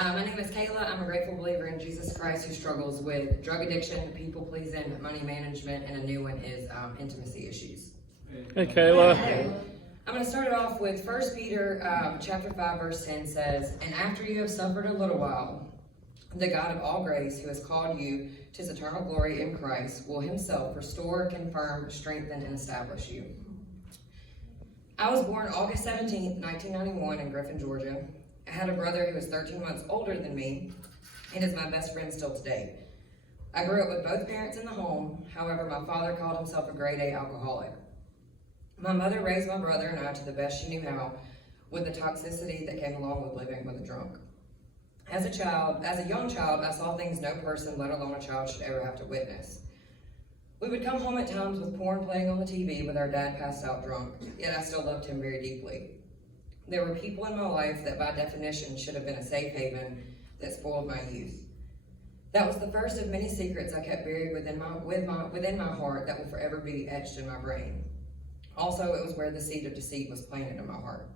My name is Kayla. I'm a grateful believer in Jesus Christ who struggles with drug addiction, people pleasing, money management, and a new one is intimacy issues. Hey, Kayla. I'm going to start it off with 1 Peter chapter 5, verse 10 says, "And after you have suffered a little while, the God of all grace, who has called you to his eternal glory in Christ, will himself restore, confirm, strengthen, and establish you." I was born August 17th, 1991 in Griffin, Georgia. I had a brother who was 13 months older than me and is my best friend still today. I grew up with both parents in the home. However, my father called himself a grade A alcoholic. My mother raised my brother and I to the best she knew how, with the toxicity that came along with living with a drunk. As a young child, I saw things no person, let alone a child, should ever have to witness. We would come home at times with porn playing on the TV with our dad passed out drunk, yet I still loved him very deeply. There were people in my life that by definition should have been a safe haven that spoiled my youth. That was the first of many secrets I kept buried within my heart that will forever be etched in my brain. Also, it was where the seed of deceit was planted in my heart.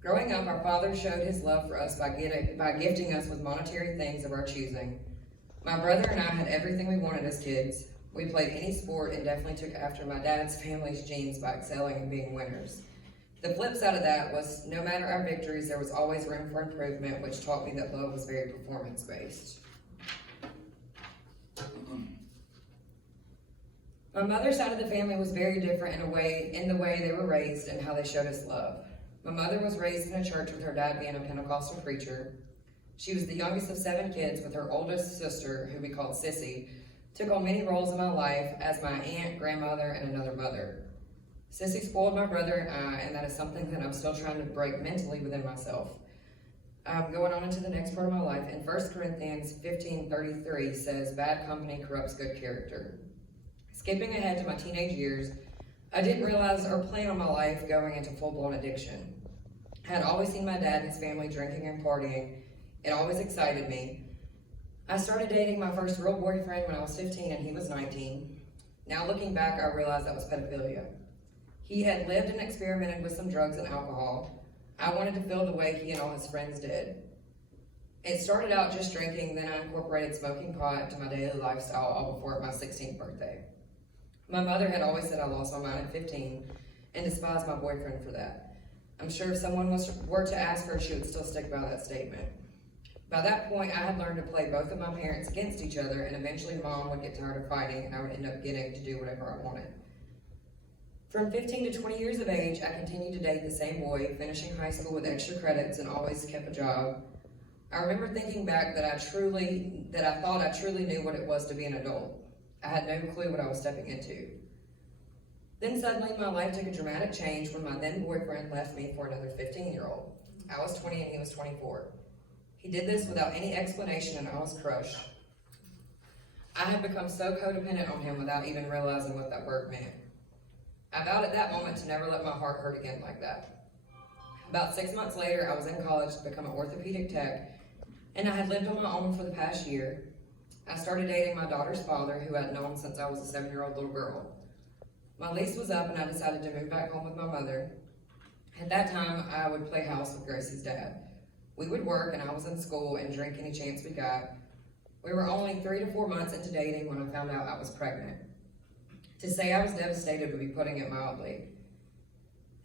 Growing up, our father showed his love for us by gifting us with monetary things of our choosing. My brother and I had everything we wanted as kids. We played any sport and definitely took after my dad's family's genes by excelling and being winners. The flip side of that was no matter our victories, there was always room for improvement, which taught me that love was very performance-based. My mother's side of the family was very different in the way they were raised and how they showed us love. My mother was raised in a church with her dad being a Pentecostal preacher. She was the youngest of 7 kids, with her oldest sister, who we called Sissy, took on many roles in my life as my aunt, grandmother, and another mother. Sissy spoiled my brother and I, and that is something that I'm still trying to break mentally within myself. Going on into the next part of my life, in 1 Corinthians 15:33 says, "Bad company corrupts good character." Skipping ahead to my teenage years, I didn't realize or plan on my life going into full-blown addiction. I had always seen my dad and his family drinking and partying. It always excited me. I started dating my first real boyfriend when I was 15 and he was 19. Now looking back, I realized that was pedophilia. He had lived and experimented with some drugs and alcohol. I wanted to feel the way he and all his friends did. It started out just drinking, then I incorporated smoking pot to my daily lifestyle all before my 16th birthday. My mother had always said I lost my mind at 15 and despised my boyfriend for that. I'm sure if someone were to ask her, she would still stick by that statement. By that point, I had learned to play both of my parents against each other, and eventually Mom would get tired of fighting and I would end up getting to do whatever I wanted. From 15 to 20 years of age, I continued to date the same boy, finishing high school with extra credits and always kept a job. I remember thinking back that I thought I truly knew what it was to be an adult. I had no clue what I was stepping into. Then suddenly my life took a dramatic change when my then boyfriend left me for another 15-year-old. I was 20 and he was 24. He did this without any explanation and I was crushed. I had become so codependent on him without even realizing what that word meant. I vowed at that moment to never let my heart hurt again like that. About 6 months later, I was in college to become an orthopedic tech, and I had lived on my own for the past year. I started dating my daughter's father, who I'd known since I was a 7-year-old little girl. My lease was up and I decided to move back home with my mother. At that time, I would play house with Gracie's dad. We would work and I was in school and drink any chance we got. We were only 3 to 4 months into dating when I found out I was pregnant. To say I was devastated would be putting it mildly.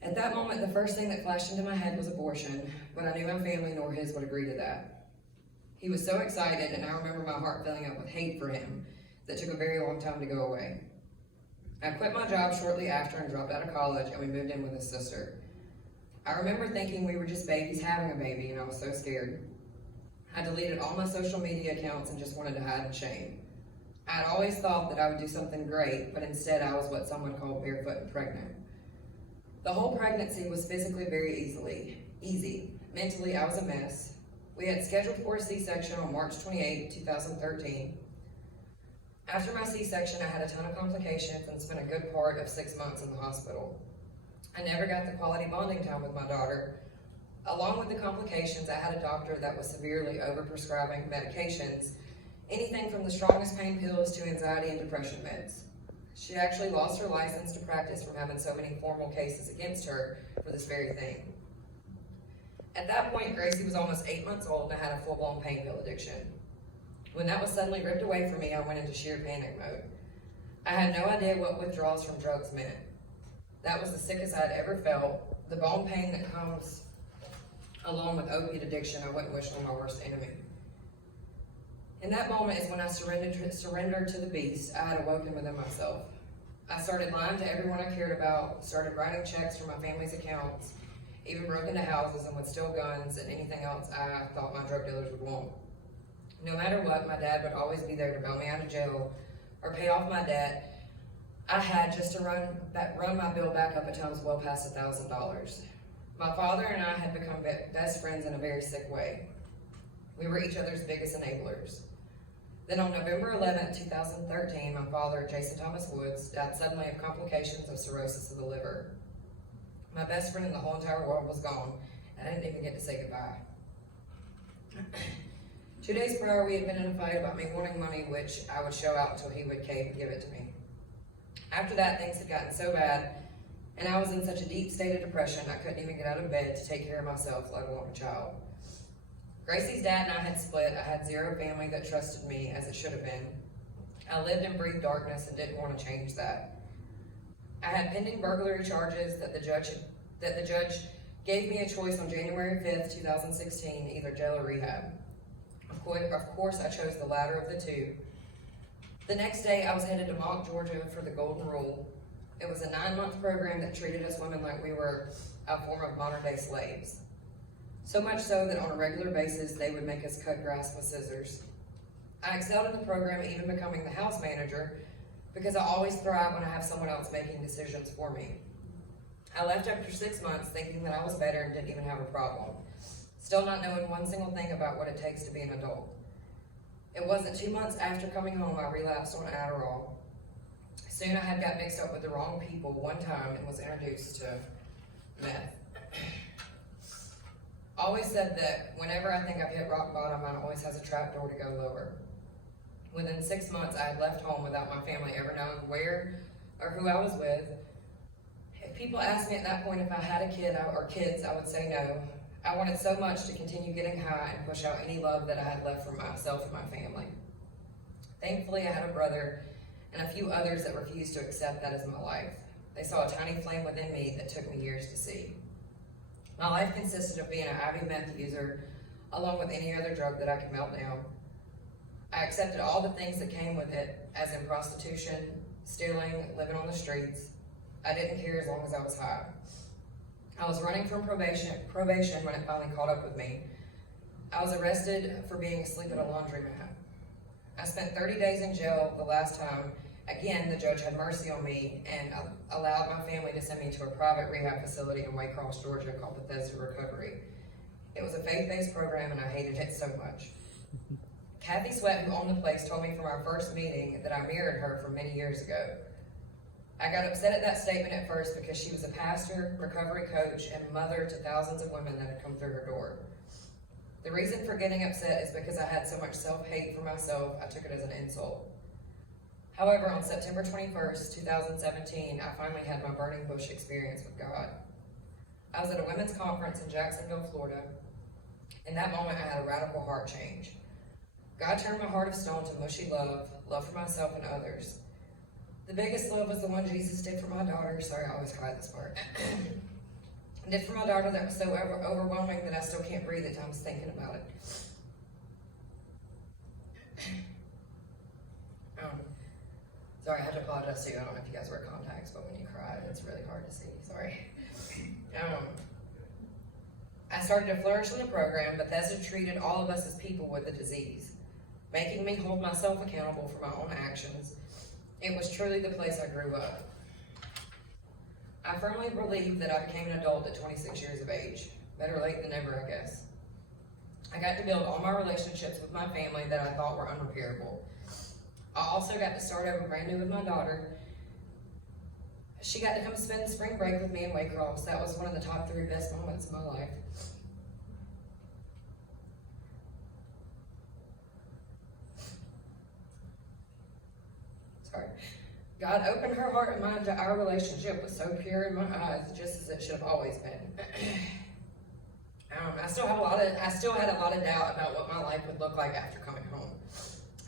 At that moment, the first thing that flashed into my head was abortion, but I knew my family nor his would agree to that. He was so excited, and I remember my heart filling up with hate for him that took a very long time to go away. I quit my job shortly after and dropped out of college, and we moved in with his sister. I remember thinking we were just babies having a baby, and I was so scared. I deleted all my social media accounts and just wanted to hide in shame. I had always thought that I would do something great, but instead I was what someone called barefoot and pregnant. The whole pregnancy was physically very easy. Mentally, I was a mess. We had scheduled for a C-section on March 28, 2013. After my C-section, I had a ton of complications and spent a good part of 6 months in the hospital. I never got the quality bonding time with my daughter. Along with the complications, I had a doctor that was severely overprescribing medications, anything from the strongest pain pills to anxiety and depression meds. She actually lost her license to practice from having so many formal cases against her for this very thing. At that point, Gracie was almost 8 months old and I had a full-blown pain pill addiction. When that was suddenly ripped away from me, I went into sheer panic mode. I had no idea what withdrawals from drugs meant. That was the sickest I'd ever felt. The bone pain that comes along with opiate addiction, I wouldn't wish on my worst enemy. In that moment is when I surrendered to the beast I had awoken within myself. I started lying to everyone I cared about, started writing checks from my family's accounts, even broke into houses and would steal guns and anything else I thought my drug dealers would want. No matter what, my dad would always be there to bail me out of jail or pay off my debt I had just to run my bill back up at times well past $1,000. My father and I had become best friends in a very sick way. We were each other's biggest enablers. Then on November 11, 2013, my father, Jason Thomas Woods, died suddenly of complications of cirrhosis of the liver. My best friend in the whole entire world was gone, and I didn't even get to say goodbye. 2 days prior, we had been in a fight about me wanting money, which I would show out until he would cave and give it to me. After that, things had gotten so bad, and I was in such a deep state of depression, I couldn't even get out of bed to take care of myself, let alone a child. Gracie's dad and I had split. I had zero family that trusted me as it should have been. I lived and breathed darkness and didn't want to change that. I had pending burglary charges that the judge gave me a choice on January 5th, 2016, either jail or rehab. Of course, I chose the latter of the two. The next day, I was headed to Mock, Georgia for the Golden Rule. It was a 9-month program that treated us women like we were a form of modern-day slaves. So much so that on a regular basis, they would make us cut grass with scissors. I excelled in the program, even becoming the house manager, because I always thrive when I have someone else making decisions for me. I left after 6 months thinking that I was better and didn't even have a problem, still not knowing one single thing about what it takes to be an adult. It wasn't 2 months after coming home I relapsed on Adderall. Soon I had got mixed up with the wrong people one time and was introduced to meth. Always said that whenever I think I've hit rock bottom, mine always has a trap door to go lower. Within 6 months, I had left home without my family ever knowing where or who I was with. If people asked me at that point if I had a kid or kids, I would say no. I wanted so much to continue getting high and push out any love that I had left for myself and my family. Thankfully, I had a brother and a few others that refused to accept that as my life. They saw a tiny flame within me that took me years to see. My life consisted of being an IV meth user, along with any other drug that I could melt down. I accepted all the things that came with it, as in prostitution, stealing, living on the streets. I didn't care as long as I was high. I was running from probation when it finally caught up with me. I was arrested for being asleep at a laundromat. I spent 30 days in jail the last time. Again, the judge had mercy on me and allowed my family to send me to a private rehab facility in Waycross, Georgia called Bethesda Recovery. It was a faith-based program and I hated it so much. Kathy Sweat, who owned the place, told me from our first meeting that I mirrored her from many years ago. I got upset at that statement at first because she was a pastor, recovery coach, and mother to thousands of women that had come through her door. The reason for getting upset is because I had so much self-hate for myself, I took it as an insult. However, on September 21st, 2017, I finally had my burning bush experience with God. I was at a women's conference in Jacksonville, Florida. In that moment, I had a radical heart change. God turned my heart of stone to mushy love, love for myself and others. The biggest love was the one Jesus did for my daughter. Sorry, I always cry at this part. Did for my daughter that was so overwhelming that I still can't breathe at times thinking about it. Sorry, I had to apologize too. I don't know if you guys wear contacts, but when you cry, it's really hard to see. Sorry. I started to flourish in the program. Bethesda treated all of us as people with a disease, making me hold myself accountable for my own actions. It was truly the place I grew up. I firmly believe that I became an adult at 26 years of age. Better late than never, I guess. I got to build all my relationships with my family that I thought were unrepairable. I also got to start over brand new with my daughter. She got to come spend spring break with me in Waycross. That was one of the top 3 best moments of my life. Sorry. God opened her heart and mind to our relationship was so pure in my eyes, just as it should have always been. I still had a lot of doubt about what my life would look like after coming home.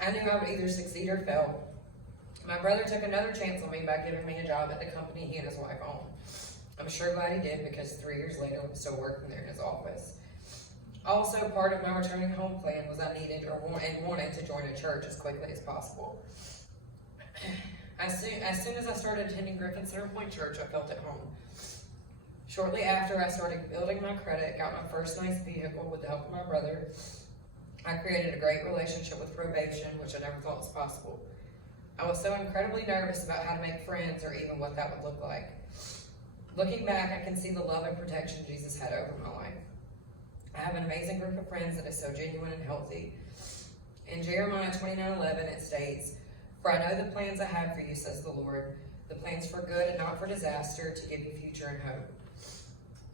I knew I would either succeed or fail. My brother took another chance on me by giving me a job at the company he and his wife own. I'm sure glad he did, because 3 years later I'm still working there in his office. Also, part of my returning home plan was I needed and wanted to join a church as quickly as possible. As soon as I started attending Griffin Center Point Church, I felt at home. Shortly after, I started building my credit, got my first nice vehicle with the help of my brother. I created a great relationship with probation, which I never thought was possible. I was so incredibly nervous about how to make friends or even what that would look like. Looking back, I can see the love and protection Jesus had over my life. I have an amazing group of friends that is so genuine and healthy. In Jeremiah 29:11, it states, "For I know the plans I have for you, says the Lord, the plans for good and not for disaster, to give you future and hope."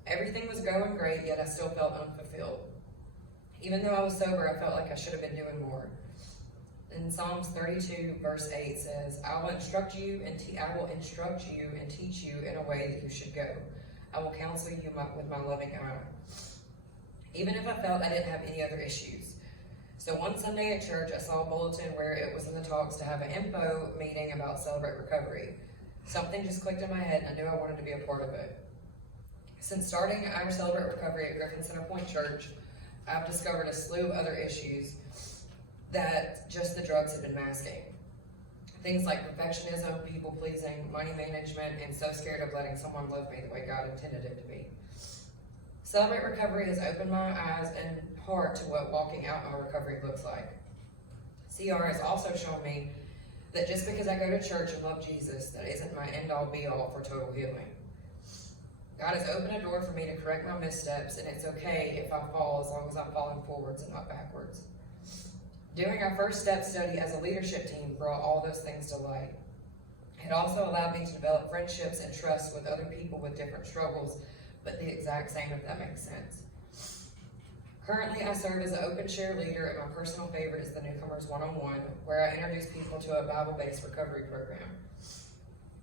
Everything was going great, yet I still felt unfulfilled. Even though I was sober, I felt like I should have been doing more. In Psalms 32, verse 8 says, I will instruct you and teach you in a way that you should go. I will counsel you with my loving eye. Even if I felt I didn't have any other issues. So one Sunday at church, I saw a bulletin where it was in the talks to have an info meeting about Celebrate Recovery. Something just clicked in my head, and I knew I wanted to be a part of it. Since starting our Celebrate Recovery at Griffin Center Point Church, I've discovered a slew of other issues that just the drugs have been masking. Things like perfectionism, people pleasing, money management, and so scared of letting someone love me the way God intended it to be. Celebrate Recovery has opened my eyes and heart to what walking out my recovery looks like. CR has also shown me that just because I go to church and love Jesus, that isn't my end-all be-all for total healing. God has opened a door for me to correct my missteps, and it's okay if I fall as long as I'm falling forwards and not backwards. Doing our first step study as a leadership team brought all those things to light. It also allowed me to develop friendships and trust with other people with different struggles, but the exact same, if that makes sense. Currently, I serve as an open share leader, and my personal favorite is the Newcomers 101, where I introduce people to a Bible-based recovery program.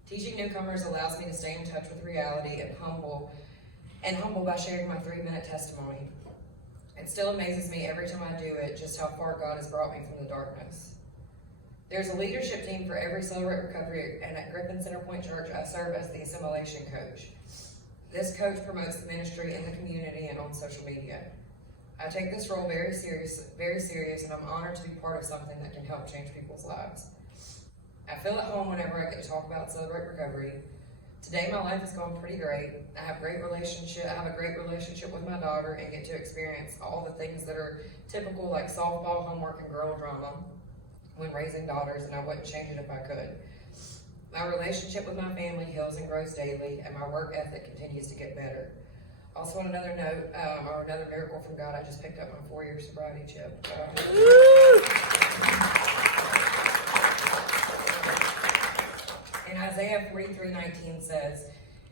Teaching newcomers allows me to stay in touch with reality and humble by sharing my 3-minute testimony. It still amazes me every time I do it just how far God has brought me from the darkness. There's a leadership team for every Celebrate Recovery, and at Griffin Center Point Church, I serve as the assimilation coach. This coach promotes the ministry in the community and on social media. I take this role very serious, and I'm honored to be part of something that can help change people's lives. I feel at home whenever I get to talk about Celebrate Recovery. Today, my life has gone pretty great. I have a great relationship with my daughter and get to experience all the things that are typical, like softball, homework, and girl drama when raising daughters, and I wouldn't change it if I could. My relationship with my family heals and grows daily, and my work ethic continues to get better. Also, on another note, or another miracle from God, I just picked up my 4-year sobriety chip. And Isaiah 43:19 says,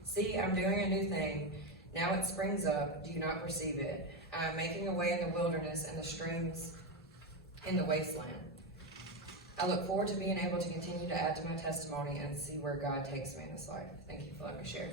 "See, I'm doing a new thing. Now it springs up. Do you not perceive it? I am making a way in the wilderness and the streams in the wasteland." I look forward to being able to continue to add to my testimony and see where God takes me in this life. Thank you for letting me share.